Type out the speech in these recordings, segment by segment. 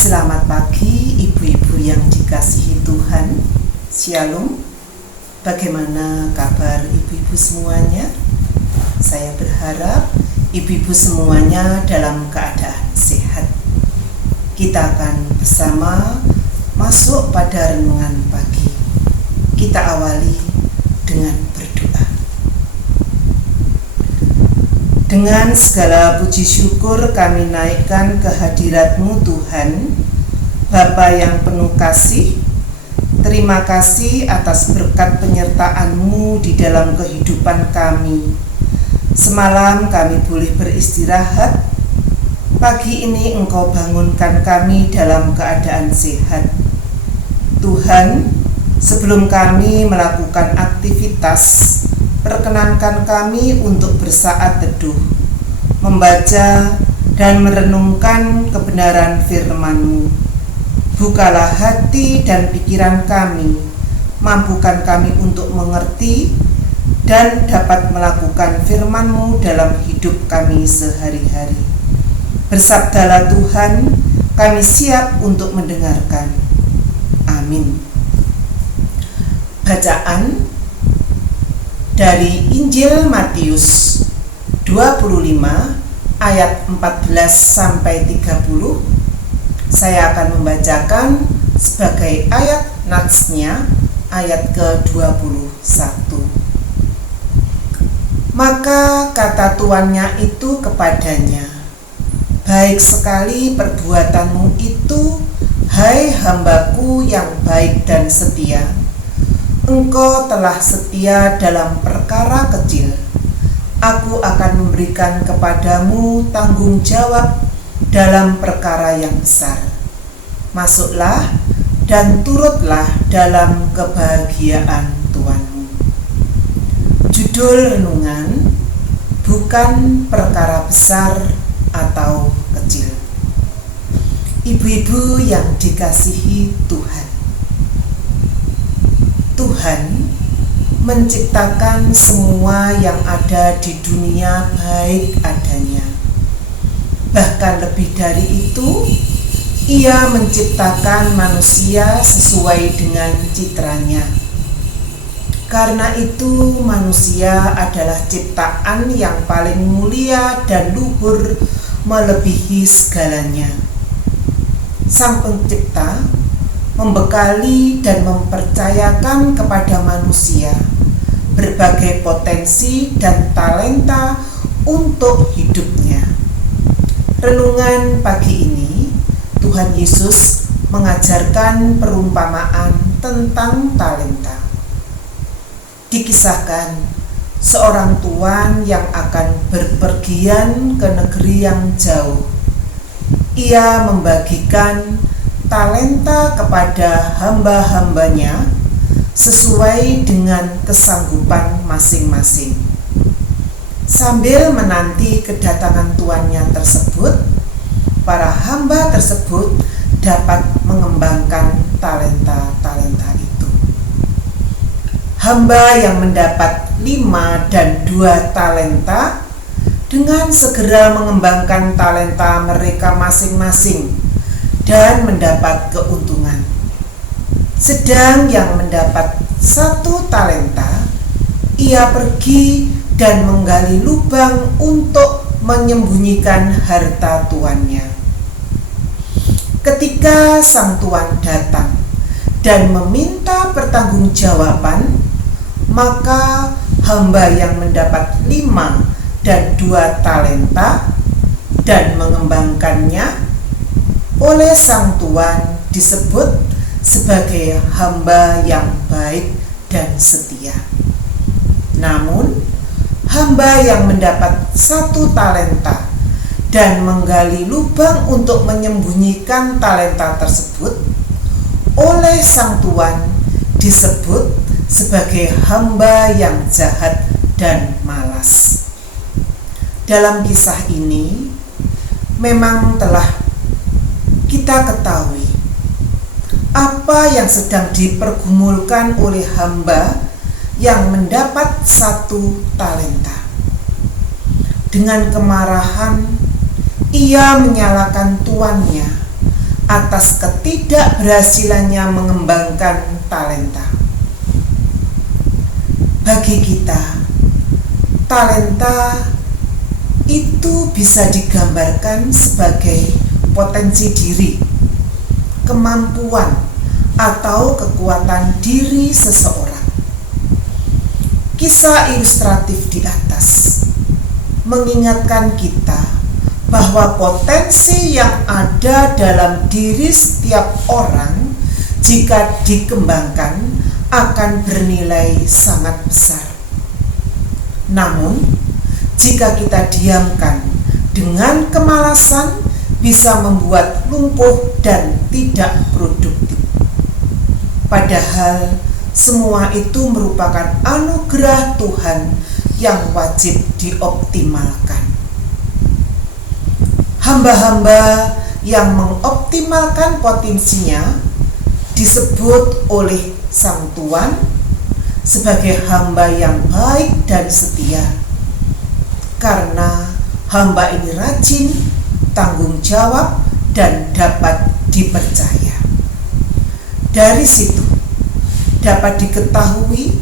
Selamat pagi ibu-ibu yang dikasihi Tuhan. Shalom. Bagaimana kabar ibu-ibu semuanya? Saya berharap ibu-ibu semuanya dalam keadaan sehat. Kita akan bersama masuk pada renungan pagi. Kita awali dengan berdoa. Dengan segala puji syukur kami naikkan kehadirat-Mu Tuhan, Bapa yang penuh kasih. Terima kasih atas berkat penyertaan-Mu di dalam kehidupan kami. Semalam kami boleh beristirahat. Pagi ini Engkau bangunkan kami dalam keadaan sehat. Tuhan, sebelum kami melakukan aktivitas, perkenankan kami untuk bersaat teduh, membaca dan merenungkan kebenaran firman-Mu. Bukalah hati dan pikiran kami, mampukan kami untuk mengerti dan dapat melakukan firman-Mu dalam hidup kami sehari-hari. Bersabdalah Tuhan, kami siap untuk mendengarkan. Amin. Bacaan dari Injil Matius 25 ayat 14 sampai 30. Saya akan membacakan sebagai ayat natsnya, ayat ke-21. Maka kata tuannya itu kepadanya, "Baik sekali perbuatanmu itu, hai hambaku yang baik dan setia. Engkau telah setia dalam perkara kecil. Aku akan memberikan kepadamu tanggung jawab dalam perkara yang besar. Masuklah dan turutlah dalam kebahagiaan Tuanmu." Judul renungan, bukan perkara besar atau kecil. Ibu-ibu yang dikasihi Tuhan, Tuhan menciptakan semua yang ada di dunia baik adanya. Bahkan lebih dari itu, Ia menciptakan manusia sesuai dengan citranya. Karena itu, manusia adalah ciptaan yang paling mulia dan luhur melebihi segalanya. Sang Pencipta membekali dan mempercayakan kepada manusia berbagai potensi dan talenta untuk hidupnya. Renungan pagi ini, Tuhan Yesus mengajarkan perumpamaan tentang talenta. Dikisahkan seorang tuan yang akan berpergian ke negeri yang jauh. Ia membagikan talenta kepada hamba-hambanya sesuai dengan kesanggupan masing-masing. Sambil menanti kedatangan tuannya tersebut, para hamba tersebut dapat mengembangkan talenta-talenta itu. Hamba yang mendapat 5 dan 2 talenta dengan segera mengembangkan talenta mereka masing-masing dan mendapat keuntungan. Sedang yang mendapat 1 talenta, ia pergi dan menggali lubang untuk menyembunyikan harta tuannya. Ketika sang tuan datang dan meminta pertanggungjawaban, maka hamba yang mendapat 5 dan 2 talenta dan mengembangkannya oleh sang tuan disebut sebagai hamba yang baik dan setia. Namun, hamba yang mendapat 1 talenta dan menggali lubang untuk menyembunyikan talenta tersebut oleh sang tuan disebut sebagai hamba yang jahat dan malas. Dalam kisah ini memang telah kita ketahui apa yang sedang dipergumulkan oleh hamba yang mendapat 1 talenta. Dengan kemarahan, ia menyalahkan tuannya atas ketidakberhasilannya mengembangkan talenta. Bagi kita, talenta itu bisa digambarkan sebagai potensi diri, kemampuan, atau kekuatan diri seseorang. Kisah ilustratif di atas mengingatkan kita bahwa potensi yang ada dalam diri setiap orang jika dikembangkan akan bernilai sangat besar. Namun, jika kita diamkan dengan kemalasan, bisa membuat lumpuh dan tidak produktif. Padahal semua itu merupakan anugerah Tuhan yang wajib dioptimalkan. Hamba-hamba yang mengoptimalkan potensinya disebut oleh Sang Tuhan sebagai hamba yang baik dan setia, karena hamba ini rajin, tanggung jawab, dan dapat dipercaya. Dari situ dapat diketahui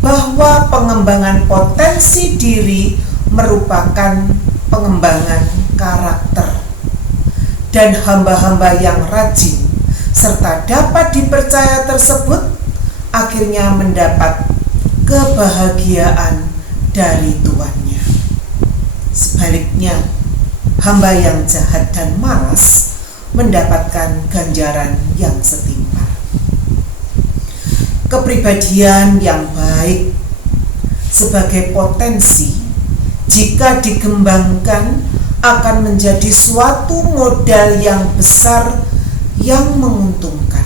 bahwa pengembangan potensi diri merupakan pengembangan karakter, dan hamba-hamba yang rajin serta dapat dipercaya tersebut akhirnya mendapat kebahagiaan dari tuannya. Sebaliknya, hamba yang jahat dan malas mendapatkan ganjaran yang setimpal. Kepribadian yang baik sebagai potensi, jika dikembangkan, akan menjadi suatu modal yang besar yang menguntungkan.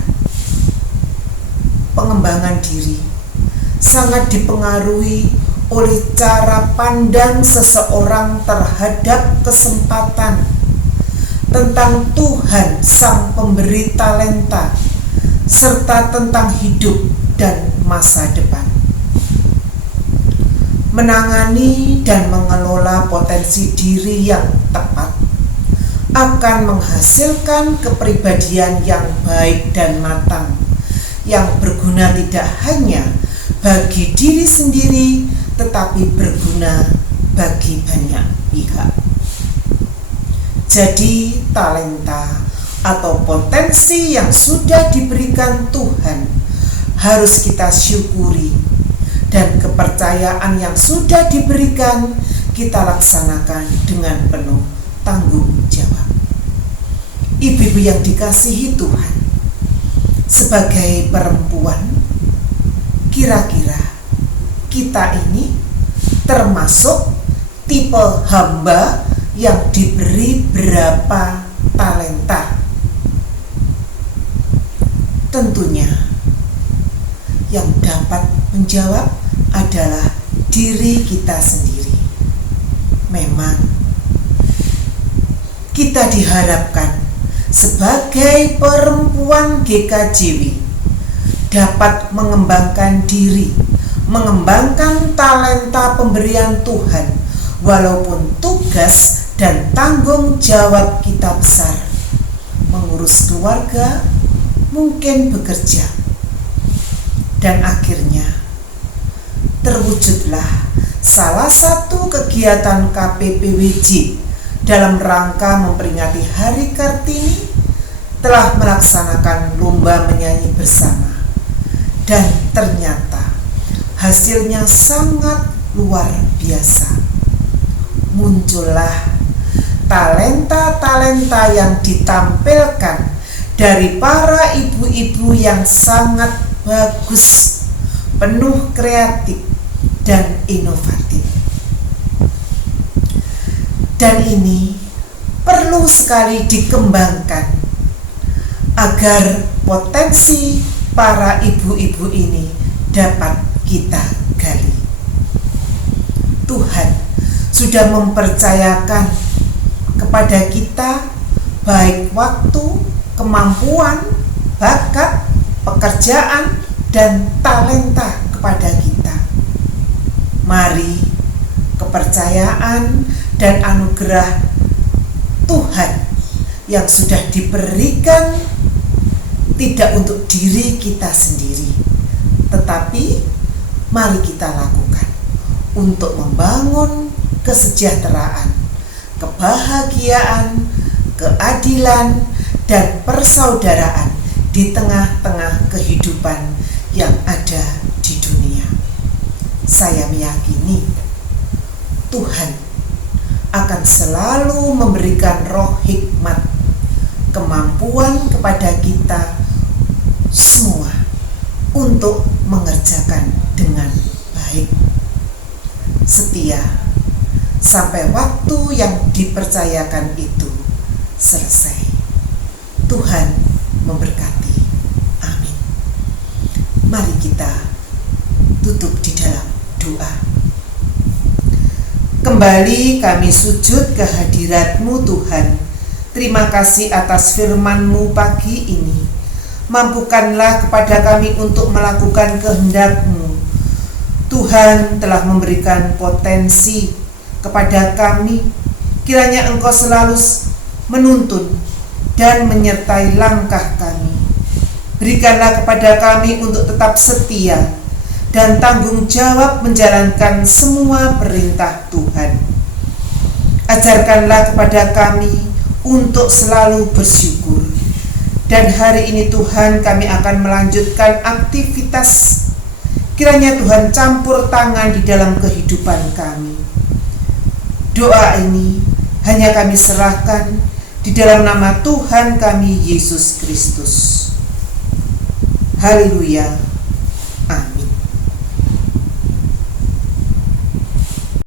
Pengembangan diri sangat dipengaruhi oleh cara pandang seseorang terhadap kesempatan, tentang Tuhan Sang Pemberi talenta, serta tentang hidup dan masa depan. Menangani dan mengelola potensi diri yang tepat akan menghasilkan kepribadian yang baik dan matang, yang berguna tidak hanya bagi diri sendiri, tetapi berguna bagi banyak pihak. Jadi, talenta atau potensi yang sudah diberikan Tuhan harus kita syukuri, dan kepercayaan yang sudah diberikan kita laksanakan dengan penuh tanggung jawab. Ibu-ibu yang dikasihi Tuhan, sebagai perempuan, kira-kira kita ini termasuk tipe hamba yang diberi berapa talenta? Tentunya yang dapat menjawab adalah diri kita sendiri. Memang kita diharapkan sebagai perempuan GKJW dapat mengembangkan diri, mengembangkan talenta pemberian Tuhan, walaupun tugas dan tanggung jawab kita besar. Mengurus keluarga, mungkin bekerja, dan akhirnya terwujudlah salah satu kegiatan KPPWJ dalam rangka memperingati Hari Kartini, telah melaksanakan lomba menyanyi bersama, dan ternyata hasilnya sangat luar biasa. Muncullah talenta-talenta yang ditampilkan dari para ibu-ibu yang sangat bagus, penuh kreatif dan inovatif. Dan ini perlu sekali dikembangkan agar potensi para ibu-ibu ini dapat kita gali. Tuhan sudah mempercayakan kepada kita baik waktu, kemampuan, bakat, pekerjaan, dan talenta kepada kita. Mari kepercayaan dan anugerah Tuhan yang sudah diberikan tidak untuk diri kita sendiri, tetapi mari kita lakukan untuk membangun kesejahteraan, kebahagiaan, keadilan, dan persaudaraan di tengah-tengah kehidupan yang ada di dunia. Saya meyakini Tuhan akan selalu memberikan roh hikmat, kemampuan kepada kita semua untuk mengerjakan dengan baik, setia, sampai waktu yang dipercayakan itu selesai. Tuhan memberkati. Amin. Mari kita tutup di dalam doa. Kembali kami sujud ke hadirat-Mu Tuhan. Terima kasih atas firman-Mu pagi ini. Mampukanlah kepada kami untuk melakukan kehendak-Mu. Tuhan telah memberikan potensi kepada kami. Kiranya Engkau selalu menuntun dan menyertai langkah kami. Berikanlah kepada kami untuk tetap setia dan tanggung jawab menjalankan semua perintah Tuhan. Ajarkanlah kepada kami untuk selalu bersyukur. Dan hari ini Tuhan, kami akan melanjutkan aktivitas. Kiranya Tuhan campur tangan di dalam kehidupan kami. Doa ini hanya kami serahkan di dalam nama Tuhan kami Yesus Kristus. Haleluya.